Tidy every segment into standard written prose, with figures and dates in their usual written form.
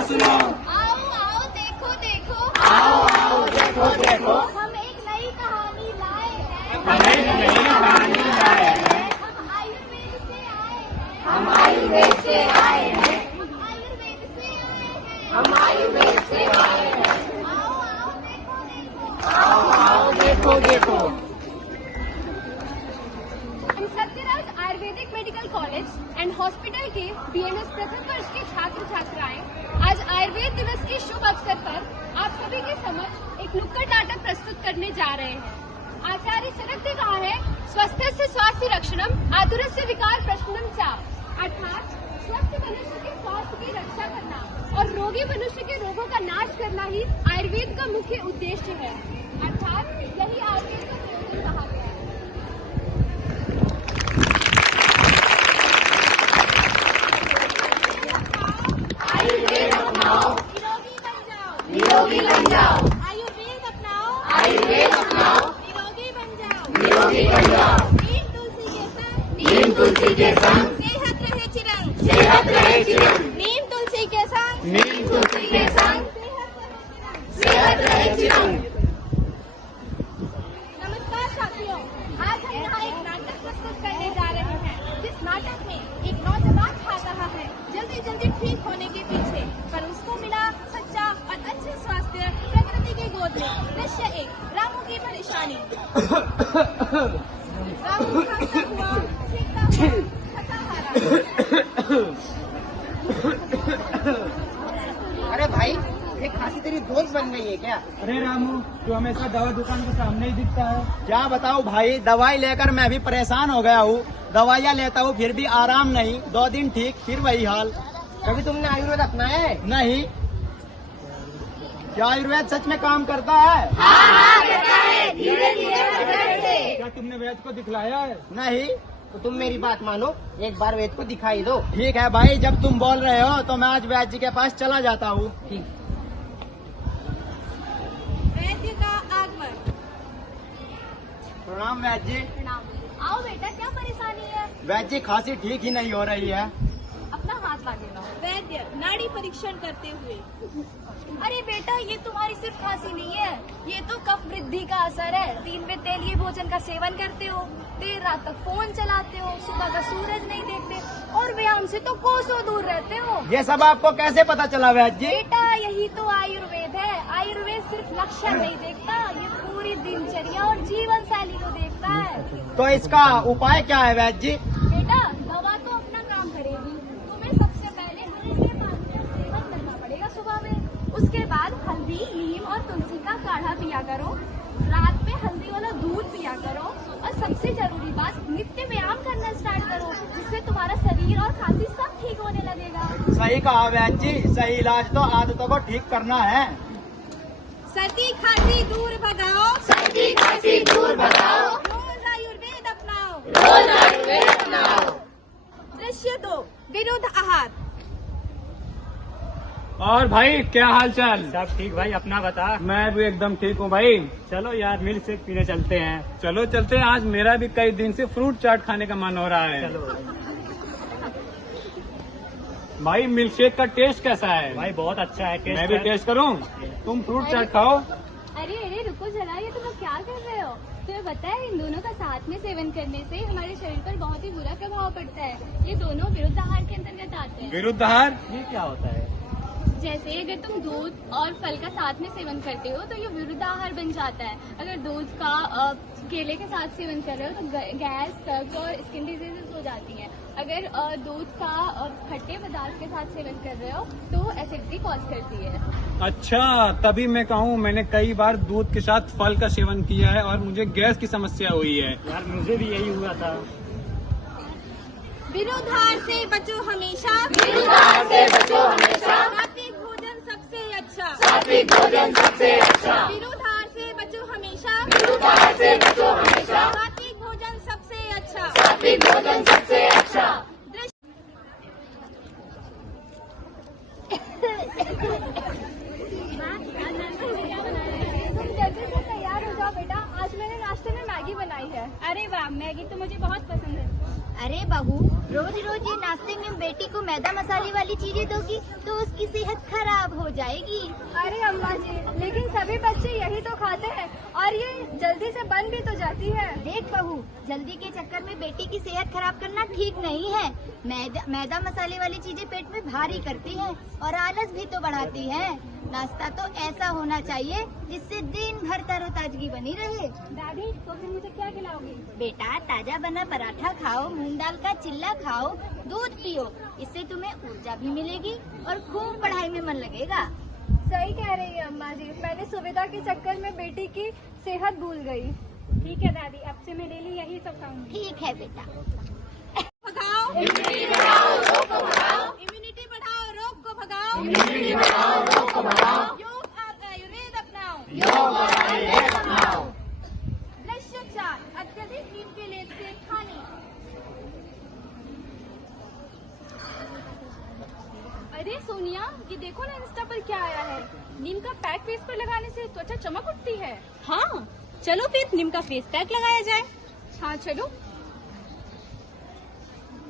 सुनो। आओ आओ देखो देखो, आओ आओ देखो देखो, हम एक नई कहानी लाए हैं, हम एक नई कहानी लाए हैं। हम आयुर्वेद से आए हैं, हम आयुर्वेद से आए हैं, हम आयुर्वेद से आए हैं। हम आयुर्वेद से आए हैं। आओ आओ देखो देखो, आओ आओ देखो देखो। हम Satyaraj Ayurvedic medical college and hospital के BMS प्रथम वर्ष के छात्र छात्राएं आज आयुर्वेद दिवस के शुभ अवसर पर आप सभी के समक्ष एक नुक्कड़ नाटक प्रस्तुत करने जा रहे हैं। आचार्य चरक ने कहा है, स्वस्थस्य स्वास्थ्य रक्षणम आतुरस्य विकार प्रशमनम च, अर्थात स्वस्थ मनुष्य के स्वास्थ्य की रक्षा करना और रोगी मनुष्य के रोगों का नाश करना ही आयुर्वेद का मुख्य उद्देश्य है। अर्थात यही आयुर्वेद का प्रयोजन कहा गया है। आयुर्वेद अपनाओ, निरोगी बन जाओ, निरोगी बन जाओ। आयुर्वेद अपनाओ, आयुर्वेद अपनाओ, निरोगी बन जाओ। निरोगी बन जाओ। नीम तुलसी के संग, नीम तुलसी के संग, सेहत रहे चिरंग। सेहत रहे चिरंग। नीम तुलसी के संग, नीम तुलसी के संग, सेहत रहे चिरंग। सेहत रहे चिरंग। नमस्कार साथियों, आज हम यहाँ एक नाटक प्रस्तुत करने जा रहे हैं, जिस नाटक में एक नौजवान भाग रहा है जल्दी जल्दी ठीक होने के पीछे, पर उसको मिला सच्चा और अच्छा स्वास्थ्य प्रकृति की गोद में। दृश्य 1, रामू की परेशानी। रामू खांसता हुआ, छींकता हुआ, थका हारा। अरे भाई, ये खांसी तेरी दोस्त बन गई है क्या? अरे रामू, तू हमेशा दवा दुकान के सामने ही दिखता है। क्या बताऊँ भाई, दवाई लेकर मैं भी परेशान हो गया हूँ। दवाइयाँ लेता हूँ फिर भी आराम नहीं, 2 दिन ठीक फिर वही हाल। कभी तुमने आयुर्वेद अपनाया है? नहीं। क्या आयुर्वेद सच में काम करता है? क्या तुमने वैद्य को दिखलाया है? नहीं। तो तुम मेरी बात मानो, एक बार वैद्य को दिखाई दो। ठीक है भाई, जब तुम बोल रहे हो तो मैं आज वैद्य जी के पास चला जाता हूँ। वैद्य का आगमन। प्रणाम वैद्य जी। प्रणाम। आओ बेटा, क्या परेशानी है? वैद्य जी, खांसी ठीक ही नहीं हो रही है। अपना हाथ लागेगा। वैद्य नाड़ी परीक्षण करते हुए, अरे बेटा, ये तुम्हारी सिर्फ खांसी नहीं है, ये तो कफ वृद्धि का असर है। दिन में तेलीय भोजन का सेवन करते हो, देर रात तक फोन चलाते हो, सुबह का सूरज नहीं देखते और व्यायाम से तो कोसों दूर रहते हो। ये सब आपको कैसे पता चला वैद्य जी? बेटा, यही तो आयुर्वेद है। आयुर्वेद सिर्फ लक्षण नहीं देखता, ये पूरी दिनचर्या और जीवन शैली को देखता है। तो इसका उपाय क्या है वैद्य जी? बेटा, दवा तो अपना काम करेगी। तुम्हें सबसे पहले हल्दी के पानी का सेवन करना पड़ेगा सुबह में। उसके बाद हल्दी, नीम और तुलसी का काढ़ा पिया करो। रात में हल्दी वाला दूध पिया करो और सबसे जरूरी बात, नित्य व्यायाम करना स्टार्ट करो, जिससे तुम्हारा शरीर और खांसी सब ठीक होने लगेगा। सही कहा वैद्य जी, सही इलाज तो आदतों को ठीक करना है। सर्दी खांसी दूर भगाओ, सर्दी खांसी दूर भगाओ, रोज आयुर्वेद अपनाओ। रोज आयुर्वेद अपनाओ। दृश्य 2, विरुद्ध आहार। और भाई, क्या हाल चाल? सब ठीक भाई, अपना बता। मैं भी एकदम ठीक हूँ भाई। चलो यार, मिल्क शेक पीने चलते हैं। चलो चलते हैं, आज मेरा भी कई दिन से फ्रूट चाट खाने का मन हो रहा है। चलो भाई, मिल्क शेक का टेस्ट कैसा है? भाई, बहुत अच्छा है टेस्ट। मैं भी टेस्ट करूँ? तुम फ्रूट चाट खाओ। अरे अरे रुको जरा, ये तुम लोग क्या कर रहे हो? तुम्हें पता है, इन दोनों का साथ में सेवन करने से हमारे शरीर पर बहुत ही बुरा प्रभाव पड़ता है। ये दोनों विरुद्ध आहार के अंतर्गत आते हैं। विरुद्ध आहार? ये क्या होता है? जैसे अगर तुम दूध और फल का साथ में सेवन करते हो तो ये विरुद्ध आहार बन जाता है। अगर दूध का केले के साथ सेवन कर रहे हो तो गैस, कब्ज और स्किन डिजीजेस हो जाती हैं। अगर दूध का खट्टे पदार्थ के साथ सेवन कर रहे हो तो एसिडिटी कॉज करती है। अच्छा, तभी मैं कहूँ, मैंने कई बार दूध के साथ फल का सेवन किया है और मुझे गैस की समस्या हुई है। यार, मुझे भी यही हुआ था। विरुद्ध आहार से बचो हमेशा, विरुद्ध आहार से बचो हमेशा, सात्विक भोजन सबसे अच्छा। सात्विक भोजन सबसे अच्छा। विरुद्ध आहार से बचो हमेशा, विरुद्ध आहार से बचो हमेशा, सात्विक भोजन सबसे अच्छा। सात्विक भोजन सबसे अच्छा। तुम जल्दी से तैयार हो जाओ बेटा, आज मैंने नाश्ते में मैगी बनाई है। है। अरे वाह, मैगी तो मुझे बहुत पसंद है। अरे बहू, रोज रोज ये नाश्ते में बेटी को मैदा मसाले वाली चीजें दोगी तो उसकी सेहत खराब हो जाएगी। अरे अम्मा जी, लेकिन सभी बच्चे यही तो खाते हैं और ये जल्दी से बन भी तो जाती है। देख बहू, जल्दी के चक्कर में बेटी की सेहत खराब करना ठीक नहीं है। मैदा मसाले वाली चीजें पेट में भारी करती है और आलस भी तो बढ़ाती है। नाश्ता तो ऐसा होना चाहिए जिससे दिन भर तरोताजगी बनी रहे। दादी, तो फिर मुझे क्या खिलाओगी? बेटा, ताजा बना पराठा खाओ, मूंग दाल का चिल्ला खाओ, दूध पियो। इससे तुम्हें ऊर्जा भी मिलेगी और खूब पढ़ाई में मन लगेगा। सही कह रही है अम्मा जी, मैंने सुविधा के चक्कर में बेटी की सेहत भूल गई। ठीक है दादी, अब से मैं डेली यही सब खाऊंगी। ठीक है बेटा। भगाओ इम्यूनिटी बढ़ाओ, रोग को भगाओ। इम्यूनिटी बढ़ाओ, रोग को भगाओ। इम्यूनिटी बढ़ाओ, रोग को भगाओ। योग और आयुर्वेद अपनाओ। योग और आयुर्वेद अपनाओ। दृश्य 4, अत्यधिक नींद के लेप से हानि। अरे सोनिया, ये देखो ना इंस्टा पर क्या आया है। नीम का पैक फेस पर लगाने से त्वचा चमक उठती है। हाँ, चलो फिर नीम का फेस पैक लगाया जाए। हाँ चलो।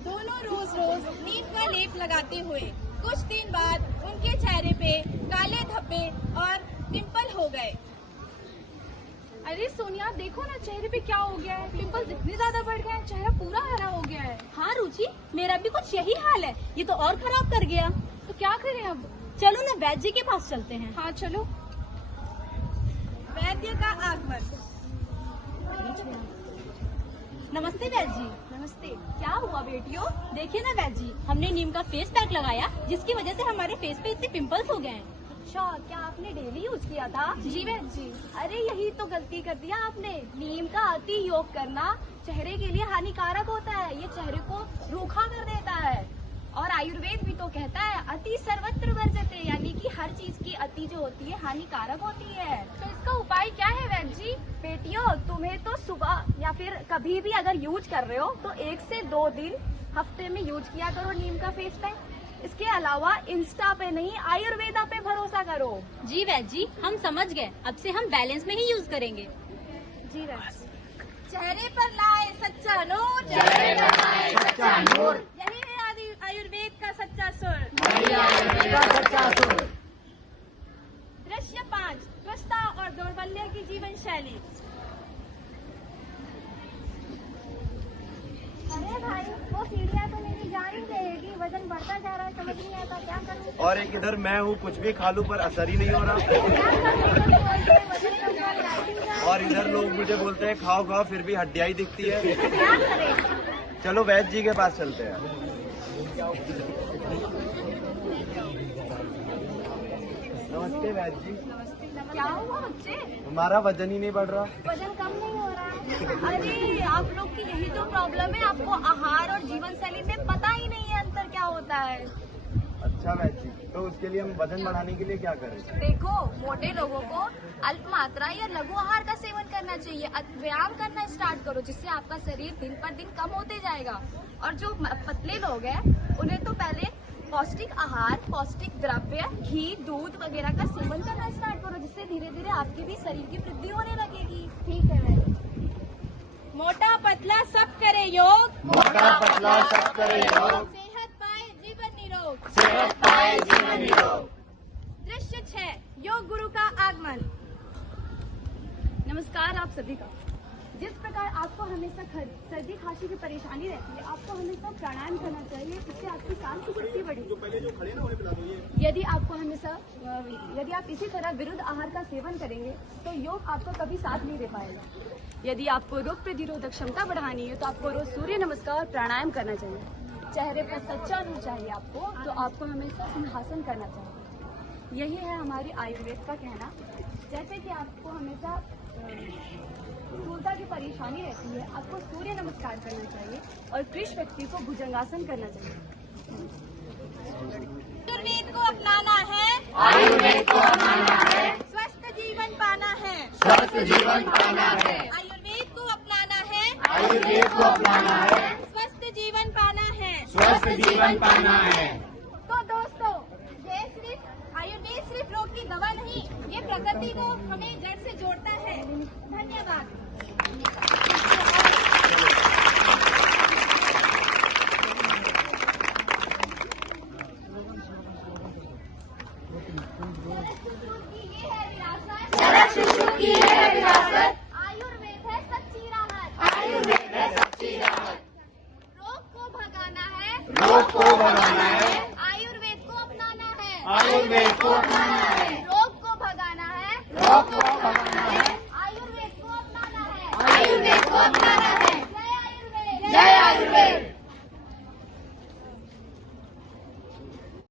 दोनों रोज रोज नीम का लेप लगाते हुए कुछ दिन बाद उनके चेहरे पे काले धब्बे और पिंपल हो गए। अरे सोनिया, देखो ना चेहरे पे क्या हो गया है। पिंपल्स इतने ज्यादा बढ़ गए हैं, चेहरा पूरा हरा हो गया है। हाँ रुचि, मेरा भी कुछ यही हाल है। ये तो और खराब कर गया। तो क्या करें अब? चलो ना वैद्य जी के पास चलते हैं। हाँ चलो। वैद्य का आगमन। नमस्ते वैद्य जी। नमस्ते। क्या हुआ बेटियों? देखिए ना वैद्य जी, हमने नीम का फेस पैक लगाया जिसकी वजह से हमारे फेस पे इतने पिंपल्स हो गए हैं। अच्छा, क्या आपने डेली यूज किया था? जी वैद्य जी। अरे यही तो गलती कर दिया आपने। नीम का अति योग करना चेहरे के लिए हानिकारक होता है। ये चेहरे को रूखा कर देता है। और आयुर्वेद भी तो कहता है अति सर्वत्र वर्जते, यानी कि हर चीज की अति जो होती है हानिकारक होती है। तो इसका उपाय क्या है वैद्य जी? बेटियों, तुम्हें तो सुबह या फिर कभी भी अगर यूज कर रहे हो तो 1 से 2 दिन हफ्ते में यूज किया करो नीम का फेस पैक। इसके अलावा इंस्टा पे नहीं, आयुर्वेदा पे भरोसा करो। जी वैद्य जी, हम समझ गए। अब से हम बैलेंस में ही यूज करेंगे। जी वैद्य। चेहरे पर लाए सच्चा नूर, चेहरे पर लाए सच्चा नूर। यही है आयुर्वेद का सच्चा सुर। यही आयुर्वेद का सच्चा सुर। दृश्य 5, स्वस्थता और दौर्बल्य की जीवन शैली। अरे भाई, वो सीढ़ियाँ तो मेरी जा ही रहेगी, वजन बढ़ता जा रहा है, समझ नहीं आता क्या करूँ। और एक इधर मैं हूँ, कुछ भी खा लूँ पर असर ही नहीं हो रहा। और इधर लोग मुझे बोलते हैं खाओ खाओ, फिर भी हड्डियाँ ही दिखती है। चलो वैद्य जी के पास चलते हैं। नमस्ते वैद्य जी। क्या हुआ बच्चे? हमारा वजन ही नहीं बढ़ रहा। वजन कम नहीं हो रहा है। अरे आप लोग की यही तो प्रॉब्लम है, आपको आहार और जीवन शैली में पता ही नहीं है अंतर क्या होता है। अच्छा वैद्य जी, तो उसके लिए हम वजन बढ़ाने के लिए क्या करें? देखो, मोटे लोगों को अल्प मात्रा या लघु आहार का सेवन करना चाहिए। व्यायाम करना स्टार्ट करो, जिससे आपका शरीर दिन पर दिन कम होते जाएगा। और जो पतले लोग हैं उन्हें तो पहले पौष्टिक आहार, पौष्टिक द्रव्य, घी, दूध वगैरह का सेवन करना स्टार्ट करो, जिससे धीरे धीरे आपके भी शरीर की वृद्धि होने लगेगी। ठीक है मैम। मोटा पतला सब करे योग, मोटा पतला सब करे योग। सेहत पाए जीवन निरोग। सेहत पाए जीवन निरोग। दृश्य 6, योग गुरु का आगमन। नमस्कार आप सभी का। जिस प्रकार आपको हमेशा सर्दी खांसी की परेशानी रहती है, आपको हमेशा प्राणायाम करना चाहिए, इससे आपकी सांस की शक्ति बढ़ेगी। यदि आप इसी तरह विरुद्ध आहार का सेवन करेंगे तो योग आपको कभी साथ नहीं दे पाएगा। यदि आपको रोग प्रतिरोधक क्षमता बढ़ानी है तो आपको रोज सूर्य नमस्कार और प्राणायाम करना चाहिए। चेहरे पर सच्चा नूर चाहिए आपको, तो आपको हमेशा सिंहासन करना चाहिए। यही है हमारी आयुर्वेद का कहना। जैसे कि आपको हमेशा स्थूलता की परेशानी रहती है, आपको सूर्य नमस्कार करना चाहिए और कृष व्यक्ति को भुजंगासन करना चाहिए। आयुर्वेद को अपनाना है, आयुर्वेद को अपनाना है, स्वस्थ जीवन पाना है। स्वस्थ जीवन पाना है। आयुर्वेद को अपनाना है, आयुर्वेद को अपनाना है, स्वस्थ जीवन पाना है। स्वस्थ जीवन पाना है। तो दोस्तों, आयुर्वेद सिर्फ रोग की दवा नहीं, ये प्रकृति को हमें जड़ से जोड़ता है। धन्यवाद। शरद शिशु की ये है विरासत